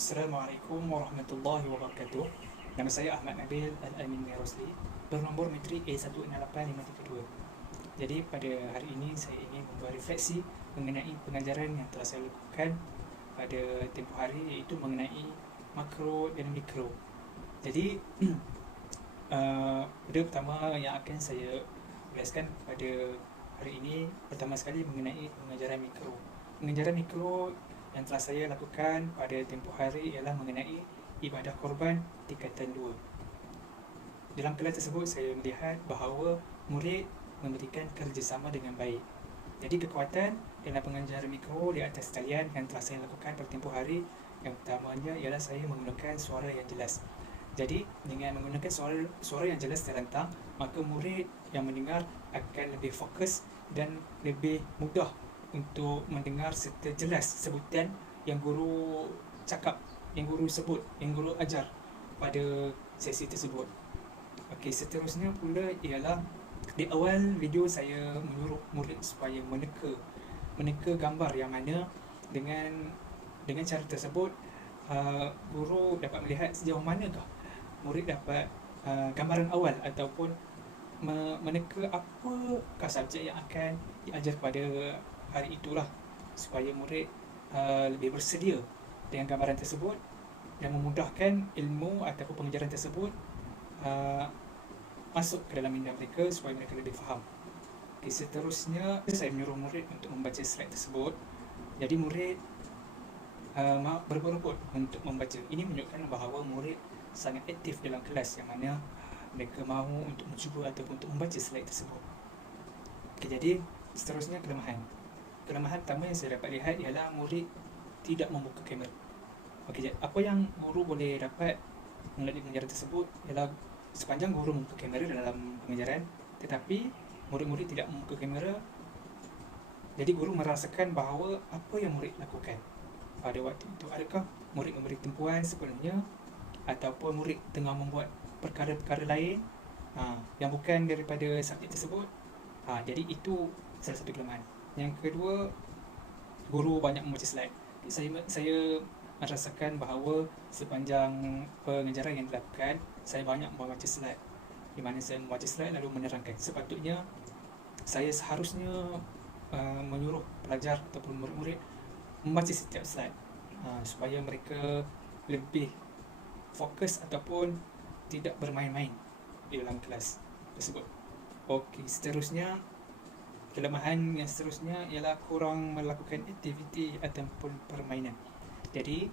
Assalamualaikum warahmatullahi wabarakatuh. Nama saya Ahmad Nabil Al-Amin Mirosli, bernombor metrik A168532. Jadi pada hari ini saya ingin membuat refleksi mengenai pengajaran yang telah saya lakukan pada tempoh hari, iaitu mengenai makro dan mikro. Jadi video pertama yang akan saya jelaskan pada hari ini, pertama sekali mengenai pengajaran mikro. Pengajaran mikro yang telah saya lakukan pada tempoh hari ialah mengenai ibadah korban tingkatan 2. Dalam kelas tersebut saya melihat bahawa murid memberikan kerjasama dengan baik. Jadi kekuatan dalam pengajaran mikro di atas talian yang telah saya lakukan pada tempoh hari, yang pertamanya ialah saya menggunakan suara yang jelas. Jadi dengan menggunakan suara yang jelas terlentang, maka murid yang mendengar akan lebih fokus dan lebih mudah untuk mendengar serta jelas sebutan yang guru cakap, yang guru sebut, yang guru ajar pada sesi tersebut. Okey, seterusnya pula ialah di awal video saya menyuruh murid supaya meneka gambar yang mana dengan cara tersebut guru dapat melihat sejauh manakah murid dapat gambaran awal ataupun meneka apakah subjek yang akan diajar pada hari itulah, supaya murid lebih bersedia dengan gambaran tersebut dan memudahkan ilmu ataupun pengajaran tersebut masuk ke dalam minda mereka supaya mereka lebih faham. Okay, seterusnya saya menyuruh murid untuk membaca slide tersebut. Jadi murid berebut-rebut untuk membaca. Ini menunjukkan bahawa murid sangat aktif dalam kelas, yang mana mereka mahu untuk mencuba ataupun untuk membaca slide tersebut. Okay, jadi seterusnya kelemahan pertama yang saya dapat lihat ialah murid tidak membuka kamera. Okey, apa yang guru boleh dapat melalui pengajaran tersebut ialah sepanjang guru membuka kamera dalam pengajaran, tetapi murid-murid tidak membuka kamera, jadi guru merasakan bahawa apa yang murid lakukan pada waktu itu. Adakah murid memberi tumpuan sepenuhnya, ataupun murid tengah membuat perkara-perkara lain yang bukan daripada subjek tersebut. Jadi itu salah satu kelemahan. Yang kedua, guru banyak membaca slide. Saya merasakan bahawa sepanjang pengajaran yang dilakukan, saya banyak membaca slide, di mana saya membaca slide lalu menerangkan. Sepatutnya saya seharusnya menyuruh pelajar ataupun murid-murid membaca setiap slide supaya mereka lebih fokus ataupun tidak bermain-main di dalam kelas tersebut. Okey, seterusnya, kelemahan yang seterusnya ialah kurang melakukan aktiviti ataupun permainan. Jadi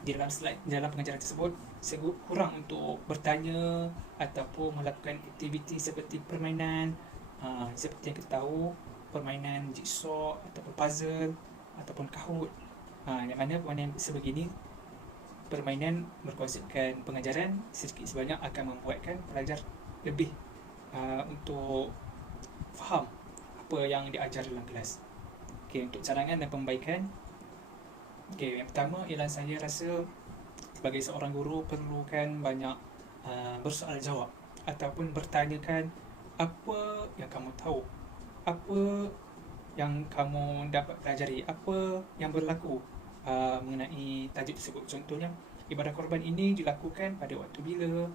di dalam slide, dalam pengajaran tersebut, saya kurang untuk bertanya ataupun melakukan aktiviti seperti permainan. Seperti yang kita tahu, permainan jigsaw ataupun puzzle ataupun kahut. Yang mana permainan sebegini, permainan berkonsepkan pengajaran sedikit sebanyak akan membuatkan pelajar lebih untuk faham apa yang diajar dalam kelas. Okey, untuk cadangan dan pembaikan. Okey, yang pertama ialah saya rasa sebagai seorang guru perlukan banyak bersoal jawab ataupun bertanyakan apa yang kamu tahu, apa yang kamu dapat pelajari, apa yang berlaku mengenai tajuk tersebut. Contohnya, ibadah korban ini dilakukan pada waktu bila,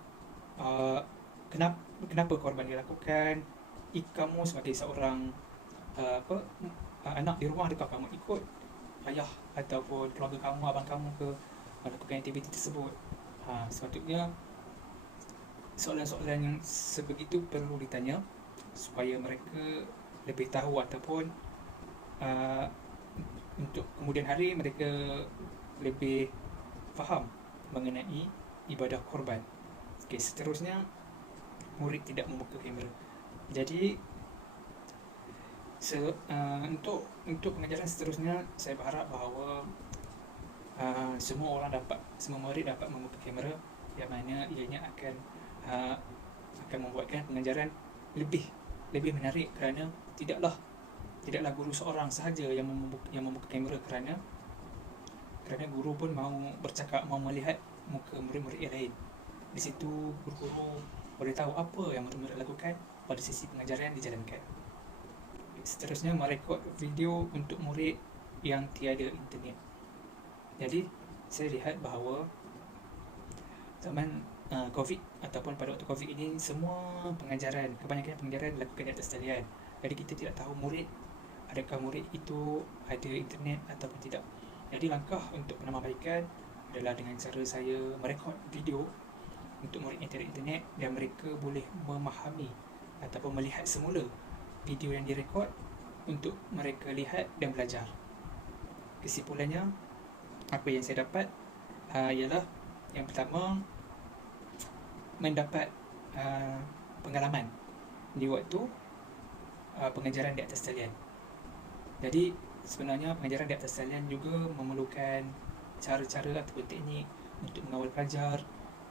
kenapa korban dilakukan, kamu sebagai seorang anak di rumah, adakah kamu ikut ayah ataupun keluarga kamu, abang kamu ke melakukan aktiviti tersebut. Sepatutnya soalan-soalan yang sebegitu perlu ditanya supaya mereka lebih tahu ataupun untuk kemudian hari mereka lebih faham mengenai ibadah korban. Okey, seterusnya, murid tidak membuka kamera. Jadi untuk pengajaran seterusnya, saya berharap bahawa semua murid dapat membuka kamera, yang mana ianya akan membuatkan pengajaran lebih menarik, kerana tidaklah guru seorang sahaja yang membuka kamera, kerana guru pun mahu bercakap, mahu melihat muka murid-murid yang lain. Di situ guru-guru boleh tahu apa yang murid-murid lakukan pada sesi pengajaran dijalankan. Seterusnya, merekod video untuk murid yang tiada internet. Jadi saya lihat bahawa zaman COVID ataupun pada waktu COVID ini, semua kebanyakan pengajaran dilakukan di atas talian. Jadi kita tidak tahu adakah murid itu ada internet ataupun tidak. Jadi langkah untuk penambahbaikan adalah dengan cara saya merekod video untuk murid yang tiada internet, dan mereka boleh memahami ataupun melihat semula video yang direkod untuk mereka lihat dan belajar. Kesimpulannya, apa yang saya dapat ialah yang pertama, mendapat pengalaman di waktu pengajaran di atas talian. Jadi sebenarnya pengajaran di atas talian juga memerlukan cara-cara ataupun teknik untuk mengawal pelajar,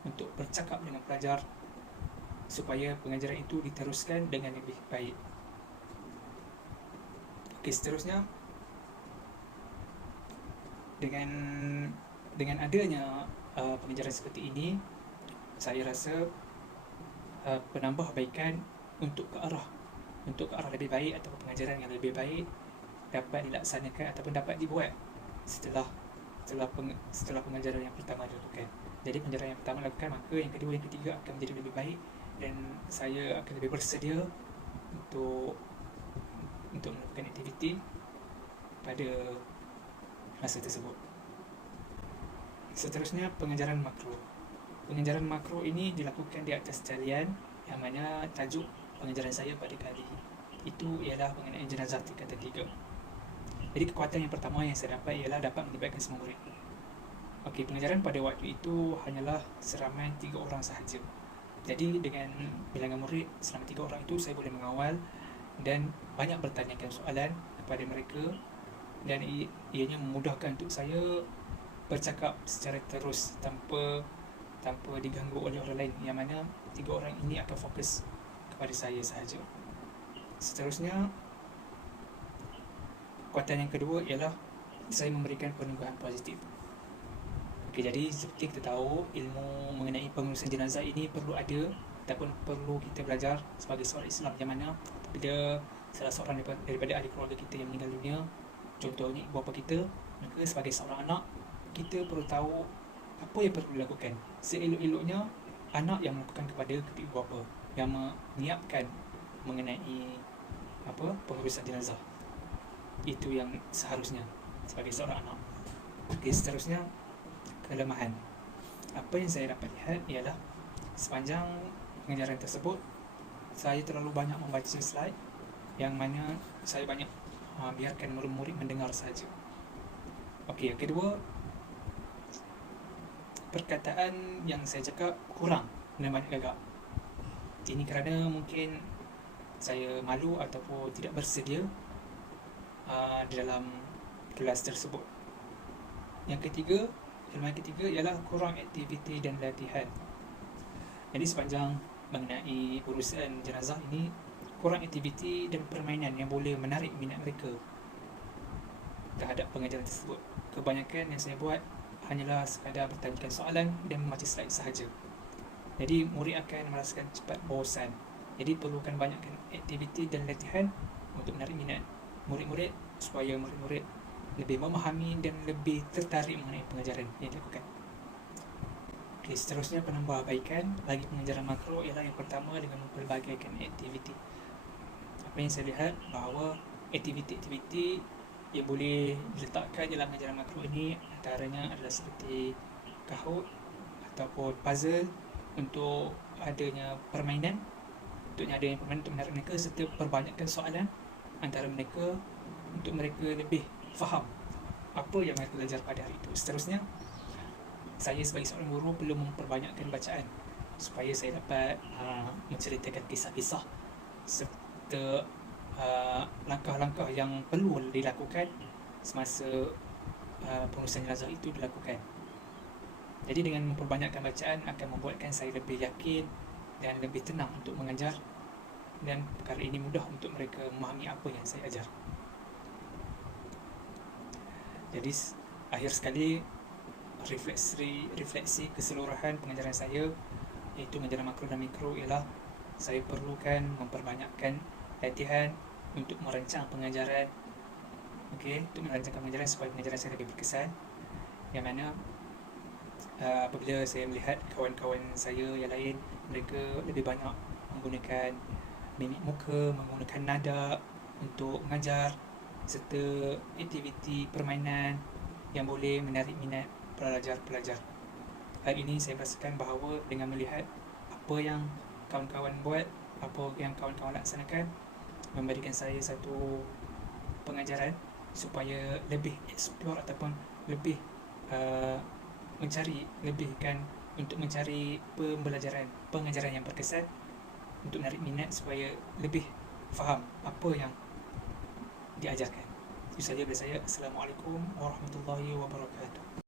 untuk bercakap dengan pelajar, supaya pengajaran itu diteruskan dengan lebih baik. Okey, seterusnya, dengan adanya pengajaran seperti ini, saya rasa penambahbaikan untuk ke arah lebih baik ataupun pengajaran yang lebih baik dapat dilaksanakan ataupun dapat dibuat setelah pengajaran yang pertama dilakukan. Jadi pengajaran yang pertama dilakukan, maka yang kedua, yang ketiga akan menjadi lebih baik, dan saya akan lebih bersedia untuk melakukan aktiviti pada masa tersebut. Seterusnya, pengajaran makro. Pengajaran makro ini dilakukan di atas talian, yang mana tajuk pengajaran saya pada kali itu ialah mengenai jenazah tingkatan 3. Jadi kekuatan yang pertama yang saya dapat ialah dapat melibatkan semua murid. Okey, pengajaran pada waktu itu hanyalah seramai 3 orang sahaja. Jadi dengan bilangan murid selama 3 orang itu, saya boleh mengawal dan banyak bertanyakan soalan kepada mereka, dan ianya memudahkan untuk saya bercakap secara terus tanpa diganggu oleh orang lain, yang mana 3 orang ini akan fokus kepada saya sahaja. Seterusnya, kekuatan yang kedua ialah saya memberikan penunggahan positif. Okey, jadi seperti kita tahu, ilmu mengenai pengurusan jenazah ini perlu ada ataupun perlu kita belajar sebagai seorang Islam, yang mana bila salah seorang daripada ahli keluarga kita yang meninggal dunia, contohnya ibu bapa kita, maka sebagai seorang anak, kita perlu tahu apa yang perlu dilakukan. Seelok-eloknya anak yang melakukan kepada ibu bapa yang menyiapkan mengenai pengurusan jenazah. Itu yang seharusnya sebagai seorang anak. Okey, seterusnya, kelemahan. Apa yang saya dapat lihat ialah sepanjang pengajaran tersebut, saya terlalu banyak membaca slide, yang mana saya banyak biarkan murid-murid mendengar saja. Okey, yang kedua, perkataan yang saya cakap kurang dan banyak gagap. Ini kerana mungkin saya malu ataupun tidak bersedia di dalam kelas tersebut. Yang ketiga, kelemahan ketiga ialah kurang aktiviti dan latihan. Jadi sepanjang mengenai urusan jenazah ini, kurang aktiviti dan permainan yang boleh menarik minat mereka terhadap pengajaran tersebut. Kebanyakan yang saya buat hanyalah sekadar bertanyakan soalan dan membaca slide sahaja. Jadi murid akan merasakan cepat bosan. Jadi perlukan banyakkan aktiviti dan latihan untuk menarik minat murid-murid, supaya murid-murid lebih memahami dan lebih tertarik mengenai pengajaran yang dilakukan. Okey, seterusnya, penambahbaikan bagi pengajaran makro ialah yang pertama dengan mempelbagaikan aktiviti. Apa yang saya lihat bahawa aktiviti-aktiviti yang boleh diletakkan dalam pengajaran makro ini antaranya adalah seperti kahut ataupun puzzle, untuk adanya permainan, untuk menarik mereka, serta perbanyakkan soalan antara mereka untuk mereka lebih faham apa yang mereka belajar pada hari itu. Seterusnya, saya sebagai seorang guru perlu memperbanyakkan bacaan supaya saya dapat menceritakan kisah-kisah serta langkah-langkah yang perlu dilakukan semasa pengurusan jenazah itu dilakukan. Jadi dengan memperbanyakkan bacaan akan membuatkan saya lebih yakin dan lebih tenang untuk mengajar, dan perkara ini mudah untuk mereka memahami apa yang saya ajar. Jadi akhir sekali, refleksi keseluruhan pengajaran saya, iaitu pengajaran makro dan mikro, ialah saya perlukan memperbanyakkan latihan untuk merancang pengajaran. Okey, untuk merancangkan pengajaran supaya pengajaran saya lebih berkesan, yang mana apabila saya melihat kawan-kawan saya yang lain, mereka lebih banyak menggunakan mimik muka, menggunakan nada untuk mengajar, serta aktiviti permainan yang boleh menarik minat pelajar-pelajar. Hal ini saya rasakan bahawa dengan melihat apa yang kawan-kawan buat, apa yang kawan-kawan laksanakan, memberikan saya satu pengajaran supaya lebih explore ataupun lebih untuk mencari pengajaran yang berkesan, untuk menarik minat supaya lebih faham apa yang diajarkan. Itu saja dari saya. Assalamualaikum warahmatullahi wabarakatuh.